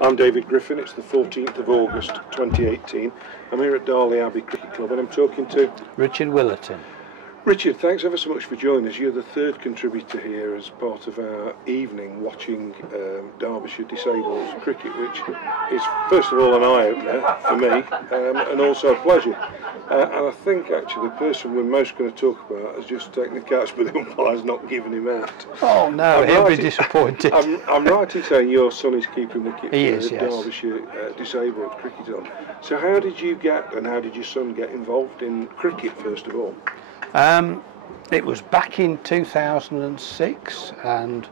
I'm David Griffin. It's the 14th of August 2018. I'm here at Darley Abbey Cricket Club and I'm talking to Richard Willerton. Richard, thanks ever so much for joining us. You're the third contributor here as part of our evening watching Derbyshire Disabled cricket, which is first of all an eye-opener for me and also a pleasure. And I think actually the person we're most going to talk about has just taken the catch, but the umpire's not giving him out. Oh no, he'll be disappointed. I'm right in saying your son is keeping wicket for yes. Derbyshire Disabled cricket on. So how did you get and how did your son get involved in cricket first of all? It was back in 2006 and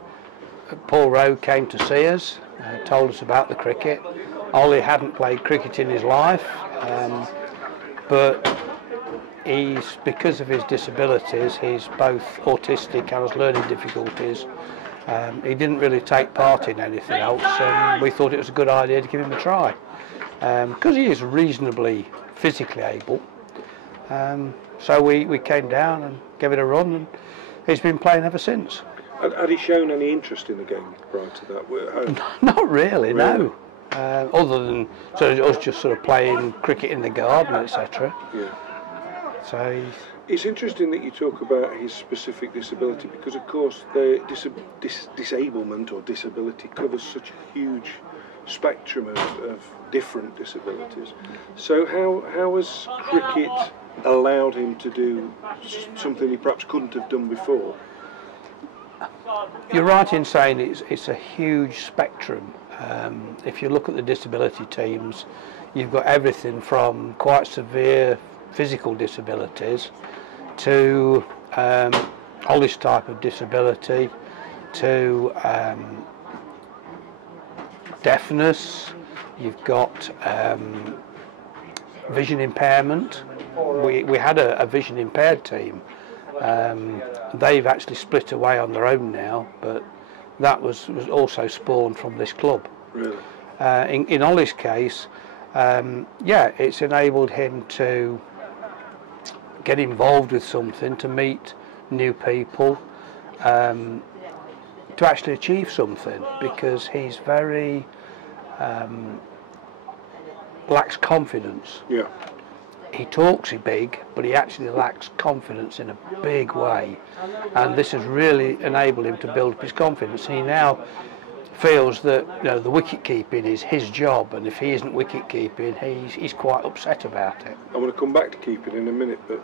Paul Rowe came to see us, told us about the cricket. Ollie hadn't played cricket in his life, but because of his disabilities, he's both autistic and has learning difficulties. He didn't really take part in anything else, and we thought it was a good idea to give him a try. Because he is reasonably physically able. So we came down and gave it a run, and he's been playing ever since. Had he shown any interest in the game prior to that? Not really, no. Other than sort of us just sort of playing cricket in the garden, etc. Yeah. So it's interesting that you talk about his specific disability because, of course, the disablement or disability covers such a huge spectrum of different disabilities. So how has cricket allowed him to do something he perhaps couldn't have done before? You're right in saying it's a huge spectrum. If you look at the disability teams, you've got everything from quite severe physical disabilities to Ollie's type of disability to deafness. You've got vision impairment. We had a vision impaired team. They've actually split away on their own now, but that was also spawned from this club. Really? In Ollie's case, yeah, it's enabled him to get involved with something, to meet new people, to actually achieve something, because he's very lacks confidence. Yeah. He talks big, but he actually lacks confidence in a big way, and this has really enabled him to build up his confidence. And he now feels that, you know, the wicket keeping is his job, and if he isn't wicket keeping, he's quite upset about it. I'm going to come back to keeping in a minute, but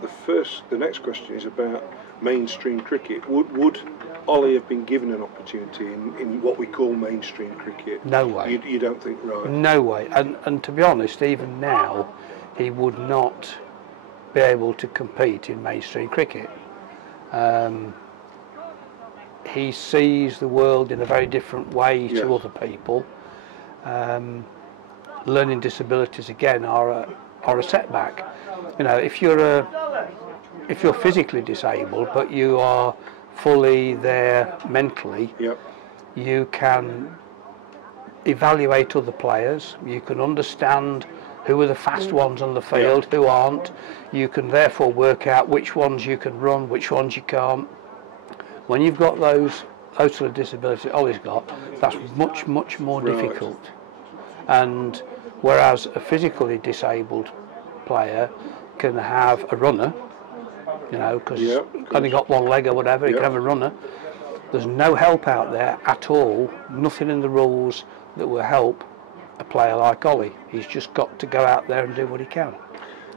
the next question is about mainstream cricket. Would Ollie have been given an opportunity in what we call mainstream cricket? No way. You don't think, right? No way. And to be honest, even now, he would not be able to compete in mainstream cricket. He sees the world in a very different way to other people. Learning disabilities again are a setback. You know, if you're physically disabled but you are fully there mentally, you can evaluate other players. You can understand who are the fast ones on the field, who aren't. You can therefore work out which ones you can run, which ones you can't. When you've got those sort of disabilities Ollie's got, that's much more difficult. And whereas a physically disabled player can have a runner, you know, because he's only got one leg or whatever, he can have a runner. There's no help out there at all, nothing in the rules that will help a player like Ollie. He's just got to go out there and do what he can.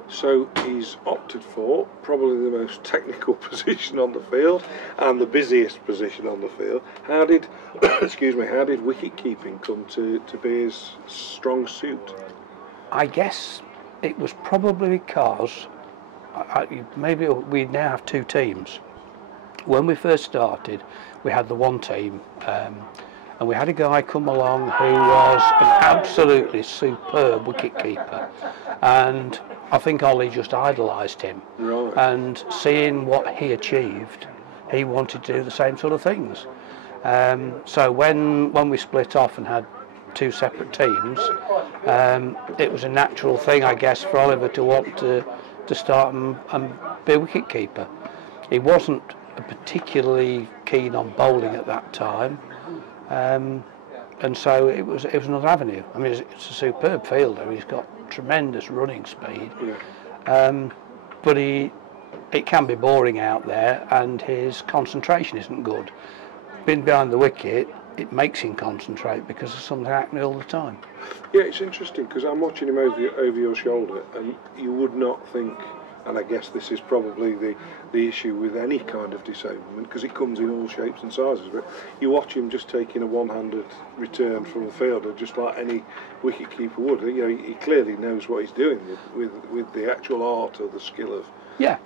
So he's opted for probably the most technical position on the field and the busiest position on the field. How did, how did wicket keeping come to be his strong suit? I guess it was probably because maybe we now have two teams. When we first started, we had the one team, and we had a guy come along who was an absolutely superb wicket-keeper, and I think Ollie just idolised him. Right. And seeing what he achieved, he wanted to do the same sort of things. So when we split off and had two separate teams, it was a natural thing, I guess, for Oliver to want to start and be a wicket-keeper. He wasn't particularly keen on bowling at that time. and so it was another avenue. I mean, it's a superb fielder. He's got tremendous running speed, but it can be boring out there, and his concentration isn't good. Being behind the wicket, it makes him concentrate because there's something happening all the time. Yeah, it's interesting because I'm watching him over your shoulder, and you would not think, and I guess this is probably the issue with any kind of disablement, because it comes in all shapes and sizes, but you watch him just taking a one-handed return from the fielder just like any wicket-keeper would. You know, he clearly knows what he's doing with the actual art or the skill of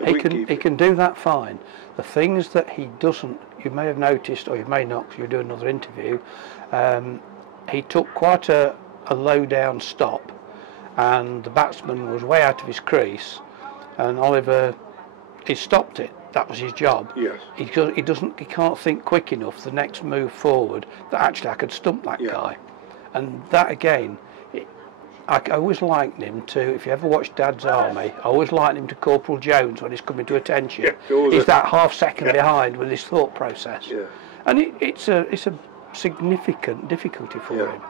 he can do that fine. The things that he doesn't, you may have noticed, or you may not, because you do another interview, he took quite a low down stop, and the batsman was way out of his crease, and Oliver, he stopped it. That was his job. Yes. He can't think quick enough the next move forward that actually I could stump that guy. And that again, I always likened him to, if you ever watched Dad's Army, I always likened him to Corporal Jones when he's coming to attention. Yeah, he's that half second behind with his thought process. Yeah. And it's a significant difficulty for him.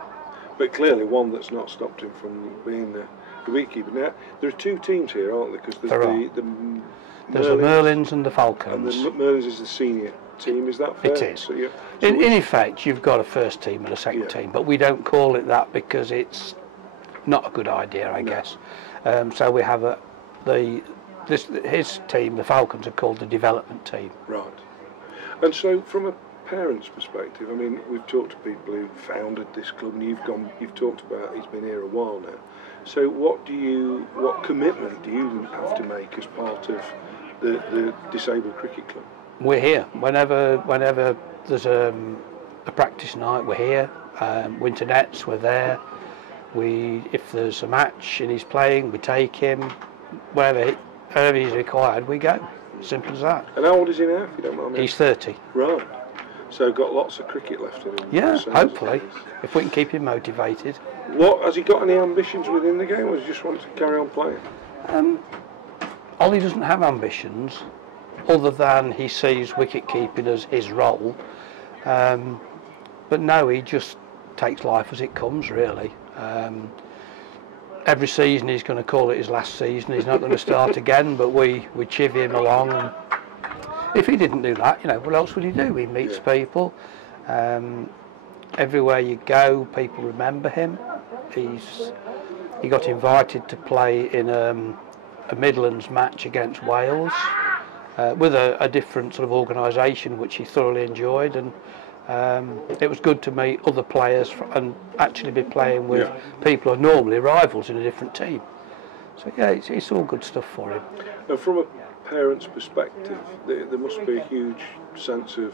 But clearly one that's not stopped him from being the wicketkeeper. Now, there are two teams here, aren't there? Because there's the Merlins and the Falcons. And the Merlins is the senior team, is that fair? It is. So in effect, you've got a first team and a second team, but we don't call it that because it's not a good idea, I guess. So we have his team, the Falcons, are called the development team. Right. And so, from a parent's perspective, I mean, we've talked to people who founded this club, and you've talked about he's been here a while now. So, what commitment do you have to make as part of the Disabled Cricket Club? We're here whenever there's a practice night. We're here. Winter nets, we're there. If there's a match and he's playing, we take him. Wherever he's required, we go. Simple as that. And how old is he now, if you don't mind me? He's 30. Right. So got lots of cricket left in him. Yeah, hopefully, if we can keep him motivated. Has he got any ambitions within the game, or does he just want to carry on playing? Ollie doesn't have ambitions, other than he sees wicket keeping as his role. But no, he just takes life as it comes, really. Every season he's going to call it his last season. He's not going to start again, but we chivvy him along. And if he didn't do that, what else would he do? He meets people. Everywhere you go, people remember him. He got invited to play in a Midlands match against Wales with a different sort of organisation, which he thoroughly enjoyed. And it was good to meet other players and actually be playing with people who are normally rivals in a different team. So yeah, it's all good stuff for him. And from a parent's perspective, there must be a huge sense of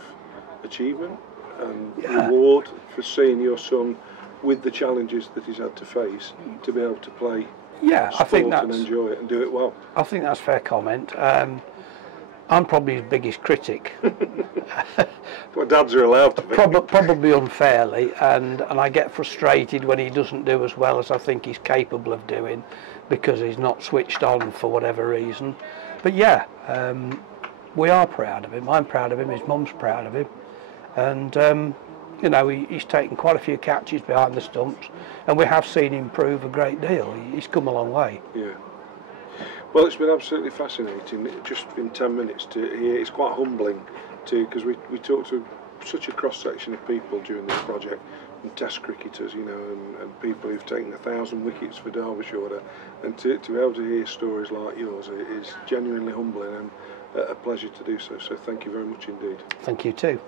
achievement and reward for seeing your son, with the challenges that he's had to face, to be able to play sport and enjoy it and do it well. I think that's a fair comment. I'm probably his biggest critic. Well, dads are allowed to be. Probably unfairly, and I get frustrated when he doesn't do as well as I think he's capable of doing, because he's not switched on for whatever reason. But yeah, we are proud of him. I'm proud of him. His mum's proud of him, and he's taken quite a few catches behind the stumps, and we have seen him improve a great deal. He's come a long way. Yeah. Well, it's been absolutely fascinating. Just in 10 minutes to hear. It's quite humbling because we talked to such a cross section of people during this project, and Test cricketers, and people who've taken 1,000 wickets for Derbyshire, and to be able to hear stories like yours is genuinely humbling and a pleasure to do so. So thank you very much indeed. Thank you too.